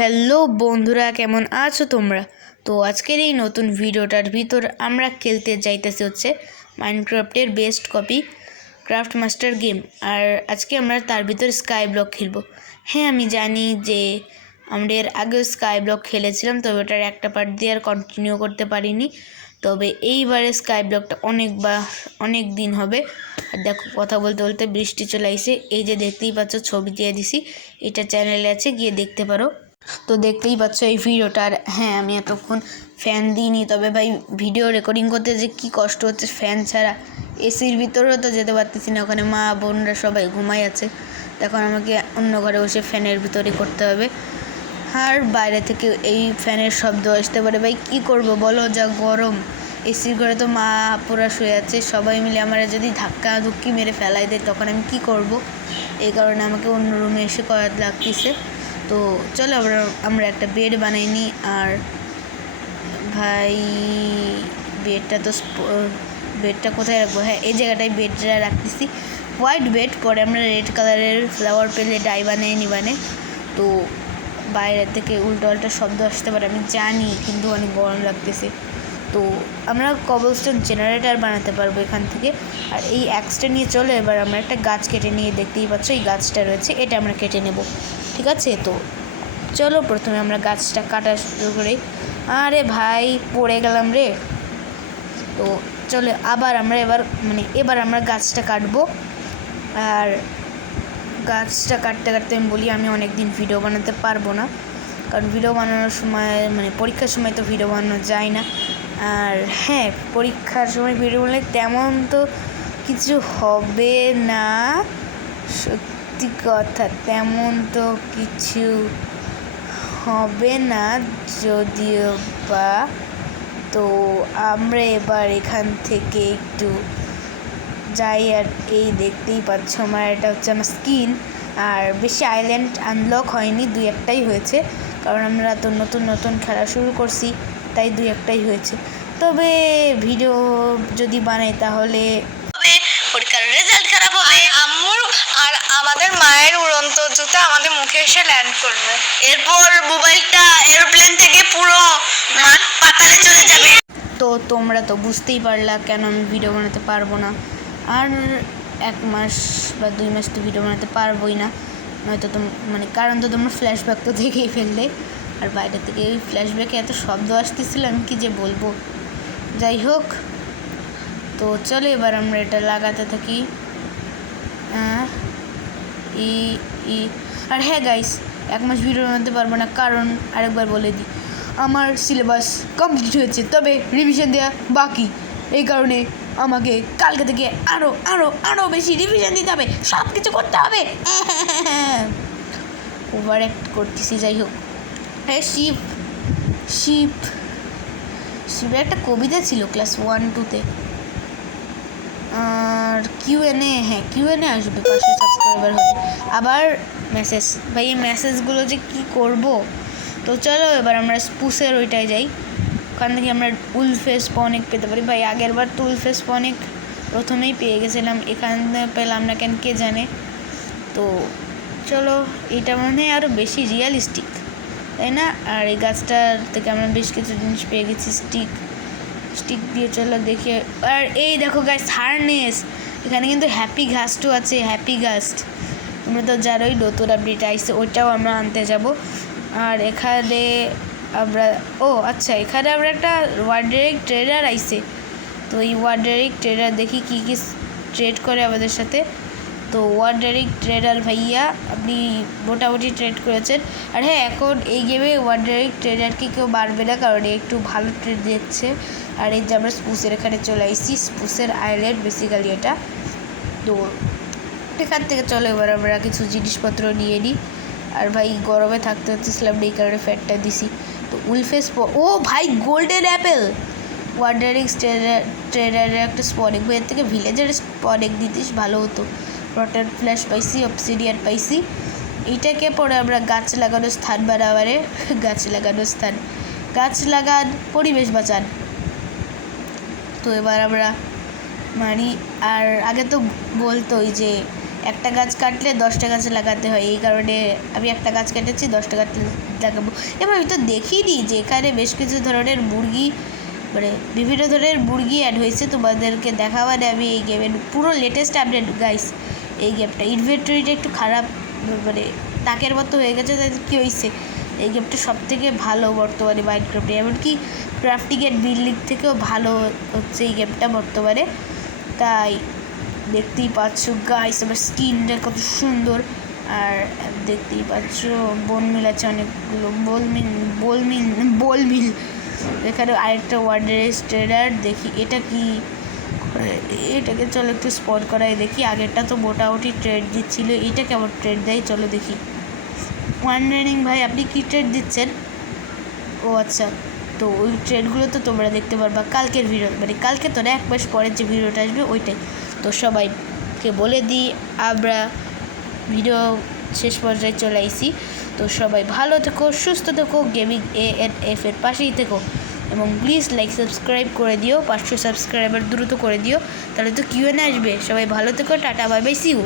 Hello বন্ধুরা, কেমন আছো তোমরা? তো আজকের এই নতুন ভিডিওটার ভিতর আমরা খেলতে যাইতেছি হচ্ছে মাইনক্রাফটের best copy craft master game. আর আজকে আমরা তার ভিতর স্কাই ব্লক খেলবো। হ্যাঁ, আমি জানি যে আমরা এর আগেও স্কাই ব্লক খেলেছিলাম, তবে ওটার একটা পার্ট দিয়ে আর কন্টিনিউ করতে পারিনি। তবে এইবারে স্কাই ব্লকটা অনেক দিন হবে। আর দেখো, কথা বলতে বলতে বৃষ্টি চলে আসে। এই যে দেখতেই পাচ্ছ, ছবি দিয়ে দিছি, এটা চ্যানেলে আছে, গিয়ে দেখতে পারো। তো দেখতেই পাচ্ছ এই ভিডিওটার। হ্যাঁ, আমি এতক্ষণ ফ্যান দিইনি, তবে ভাই ভিডিও রেকর্ডিং করতে যে কি কষ্ট হচ্ছে ফ্যান ছাড়া। এসির ভিতরেও তো যেতে পারতেছি না, ওখানে মা বোনরা সবাই ঘুমাই আছে। তখন আমাকে অন্য ঘরে বসে ফ্যানের ভিতরে করতে হবে। আর বাইরে থেকে এই ফ্যানের শব্দ আসতে পারে। ভাই কি করব বলো, যা গরম। এসির ঘরে তো মা পুরা শুয়ে আছে, সবাই মিলে আমার যদি ধাক্কা ধুক্কি মেরে ফেলাই দেয় তখন আমি কি করব। এই কারণে আমাকে অন্য রুমে এসে করা লাগতেছে। তো চলো আমরা একটা বেড বানাই নিই। আর ভাই বেডটা কোথায় রাখবো? হ্যাঁ, এই জায়গাটায় বেডটা রাখতেছি, হোয়াইট বেড। পরে আমরা রেড কালারের ফ্লাওয়ার পেলে ডাই বানিয়ে নিবানে। তো বাইরে থেকে উল্টো শব্দ আসতে পারে আমি জানি, কিন্তু অনেক গরম লাগতেছে। তো আমরা কবলস্টোন জেনারেটর বানাতে পারবো এখান থেকে। আর এই অ্যাক্সটা নিয়ে চলো এবার আমরা একটা গাছ কেটে নিয়ে, দেখতেই পাচ্ছ এই গাছটা রয়েছে, এটা আমরা কেটে নেব। ঠিক আছে, তো চলো প্রথমে আমরা গাছটা কাটা শুরু করি। আরে ভাই, পড়ে গেলাম রে। তো চলো এবার আমরা গাছটা কাটবো। আর গাছটা কাটতে কাটতে আমি বলি, আমি অনেক দিন ভিডিও বানাতে পারবো না, কারণ ভিডিও বানানোর সময় পরীক্ষার সময় তো ভিডিও বানানো যায় না। আর হ্যাঁ, পরীক্ষার সময় ভিডিও বানালে তেমন তো কিছু হবে না, সত্যি কথা, তেমন তো কিছু হবে না যদিও বা। তো আমরা এবার এখান থেকে একটু যাই। আর এই দেখতেই পাচ্ছ আমার, এটা হচ্ছে আমার স্কিন। আর বেশি আইল্যান্ড আনলক হয়নি, 2-1টাই হয়েছে, কারণ আমরা তো নতুন খেলা শুরু করছি, তাই 2-1টাই হয়েছে। তবে ভিডিও যদি বানাই তাহলে পরীক্ষার রেজাল্ট খারাপ হবে, আম্মুর আর আমাদের মায়ের উড়ন্ত জুতা আমাদের মুখে এসে ল্যান্ড করবে। এরপর মোবাইলটা এরোপ্লেন থেকে পুরো মাঠ পাতালে চলে যাবে। তো তোমরা তো বুঝতেই পারলা কেন আমি ভিডিও বানাতে পারবো না। আর 1 মাস বা 2 মাস তো ভিডিও বানাতে পারবোই না, নয়তো কারণ তো তোমরা ফ্ল্যাশব্যাক তো দেখেই ফেললে। আর বাইরে থেকে ওই ফ্ল্যাশব্যাকে এত শব্দ আসতেছিল, আমি কি যে বলবো। যাই হোক, তো চলো এবার আমরা এটা লাগাতে থাকি। আর হ্যাঁ গাইস, 1 মাস ভিডিও বানাতে পারবো না, কারণ আরেকবার বলে দিই, আমার সিলেবাস কমপ্লিট হয়েছে, তবে রিভিশন দেওয়া বাকি। এই কারণে আমাকে কালকে থেকে আরও বেশি রিভিশন দিতে হবে, সব কিছু করতে হবে। ওভার অ্যাক্ট করতেছি। যাই হোক, হ্যাঁ, শিবের একটা কবিতা ছিল ক্লাস 1-2-তে। আর কিউএনএ আসবে 500 সাবস্ক্রাইবার হলে। আবার মেসেজ, ভাই এই মেসেজগুলো যে কী করব। তো চলো এবার আমরা স্পুসের ওইটায় যাই, ওখান থেকে আমরা উলফেস পনেক পেতে পারি। ভাই আগের বার তো উলফেস পনেক প্রথমেই পেয়ে গেছিলাম, এখানে পেলাম না কেন কে জানে। তো চলো, এটা মনে হয় আরও বেশি রিয়ালিস্টিক, তাই না? আর এই গাছটার থেকে আমরা বেশ কিছু জিনিস পেয়ে গেছি, স্টিক দিয়ে চলো দেখে। আর এই দেখো গাছ, হারনেস, এখানে কিন্তু হ্যাপি ঘাসটও আছে, হ্যাপি ঘাস্ট। তোমরা তো যারই নতুন আপডেট আইসে ওইটাও আমরা আনতে যাব। আর এখানে এখানে আমরা একটা ওয়ার্ডেরিক ট্রেডার আইসে। তো এই ওয়ার্ডেরিক ট্রেডার দেখি কী ট্রেড করে আমাদের সাথে। তো ওয়ার্ডেরিক ট্রেডার ভাইয়া, আপনি মোটামুটি ট্রেড করেছেন। আর হ্যাঁ, এখন এই গেমে ওয়ার্ডেরিক ট্রেডারকে কেউ বাড়বে না, কারণ একটু ভালো ট্রেড দিচ্ছে। আর এই যে আমরা স্পুসের এখানে চলে আসছি, স্পুসের আইল্যান্ড বেসিক্যালি এটা। তো এখান থেকে চলো এবার আমরা কিছু জিনিসপত্র নিয়ে নিই। আর ভাই গরমে থাকতে হচ্ছিলাম, এই কারণে ফ্যাটটা দিছি। তো উলফেস, ও ভাই গোল্ডেন অ্যাপেল, ওয়ার্ডারিং ট্রেডারের একটা স্পনিক, এর থেকে ভিলেজের স্পনিক দিতিস ভালো হতো। রটার ফ্ল্যাশ পাইছি, অবসিডিয়ান পাইছি। এইটাকে পরে আমরা গাছ লাগানোর স্থান বানাবারে, গাছ লাগান, পরিবেশ বাঁচান। তো এবার আমরা আর আগে তো বলতোই যে একটা গাছ কাটলে 10টা গাছ লাগাতে হয়, এই কারণে আমি একটা গাছ কেটেছি, 10টা গাছ লাগাবো। এবার আমি তো দেখিনি যে এখানে বেশ কিছু ধরনের মুরগি, মানে বিভিন্ন ধরনের মুরগি অ্যাড হয়েছে, তোমাদেরকে দেখাবার আমি এই গেমের পুরো লেটেস্ট আপডেট গাইস। এই গেমটা ইনভেন্টরিটা একটু খারাপ, মানে তাকের মতো হয়ে গেছে, তাই কী হয়েছে, এই গেমটা সবথেকে ভালো বর্তমানে মাইনক্রাফটে, এমনকি ক্রাফটিং অ্যান্ড বিল্ডিং থেকেও ভালো হচ্ছে এই গেমটা বর্তমানে। তাই দেখতেই পাচ্ছ গাইস আমার স্কিনটা কত সুন্দর, আর দেখতেই পাচ্ছ বোন মিল আছে অনেকগুলো, বোল মিল। এখানে আরেকটা ওয়ার্ডারেস ট্রেডার, দেখি এটা কি, এটাকে চলো একটু স্পট করাই দেখি। আগেরটা তো মোটামুটি ট্রেড দিচ্ছিলো, এটা কেমন ট্রেড দেয় চলো দেখি। ওয়ান্ডারিং ভাই আপনি কী ট্রেড দিচ্ছেন? ও আচ্ছা, তো ওই ট্রেডগুলো তো তোমরা দেখতে পারবা কালকের ভিডিও, মানে কালকে তো না, 1 মাস পরের যে ভিডিওটা আসবে ওইটাই। তো সবাইকে বলে দিই আমরা ভিডিও শেষ পর্যায়ে চলে আইসি। তো সবাই ভালো থেকো, সুস্থ থেকো, গেমিং ANF এর পাশেই থেকো, এবং প্লিজ লাইক সাবস্ক্রাইব করে দিও, 500 সাবস্ক্রাইবার দ্রুত করে দিও, তাহলে তো Q&A আসবে। সবাই ভালো থেকো, tata bye bye, see you.